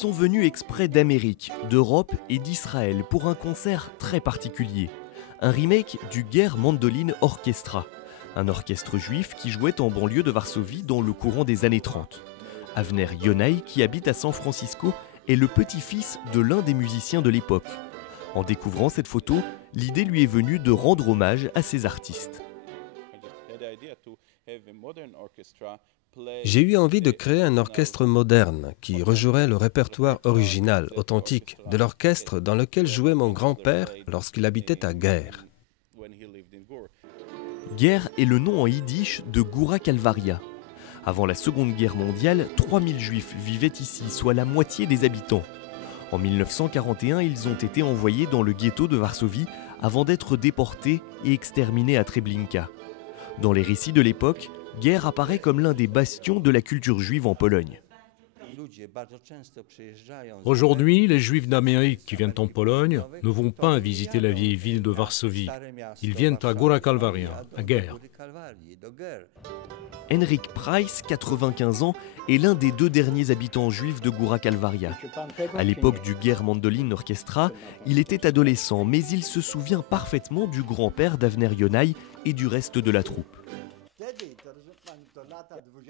sont venus exprès d'Amérique, d'Europe et d'Israël pour un concert très particulier. Un remake du Ger Mandolin Orchestra, un orchestre juif qui jouait en banlieue de Varsovie dans le courant des années 30. Avner Yonai, qui habite à San Francisco, est le petit-fils de l'un des musiciens de l'époque. En découvrant cette photo, l'idée lui est venue de rendre hommage à ces artistes. J'ai eu envie de créer un orchestre moderne qui rejouerait le répertoire original, authentique, de l'orchestre dans lequel jouait mon grand-père lorsqu'il habitait à Ger. Ger est le nom en yiddish de Goura Calvaria. Avant la Seconde Guerre mondiale, 3000 juifs vivaient ici, soit la moitié des habitants. En 1941, ils ont été envoyés dans le ghetto de Varsovie avant d'être déportés et exterminés à Treblinka. Dans les récits de l'époque, Ger apparaît comme l'un des bastions de la culture juive en Pologne. Aujourd'hui, les Juifs d'Amérique qui viennent en Pologne ne vont pas visiter la vieille ville de Varsovie. Ils viennent à Góra Kalvária, à Ger. Henrik Price, 95 ans, est l'un des 2 derniers habitants juifs de Góra Kalvária. À l'époque du Ger Mandolin Orchestra, il était adolescent, mais il se souvient parfaitement du grand-père d'Avner Yonai et du reste de la troupe.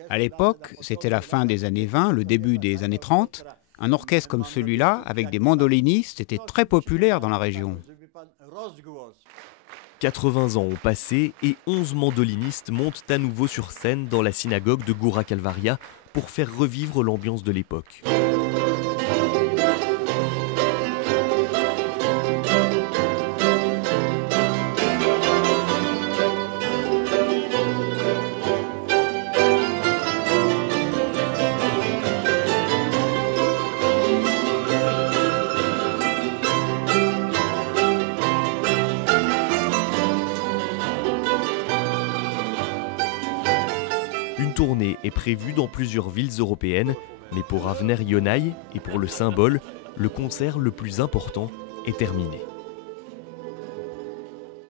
À l'époque, c'était la fin des années 20, le début des années 30. Un orchestre comme celui-là, avec des mandolinistes, était très populaire dans la région. 80 ans ont passé et 11 mandolinistes montent à nouveau sur scène dans la synagogue de Góra Kalvária pour faire revivre l'ambiance de l'époque. Une tournée est prévue dans plusieurs villes européennes, mais pour Avner Yonai et pour le symbole, le concert le plus important est terminé.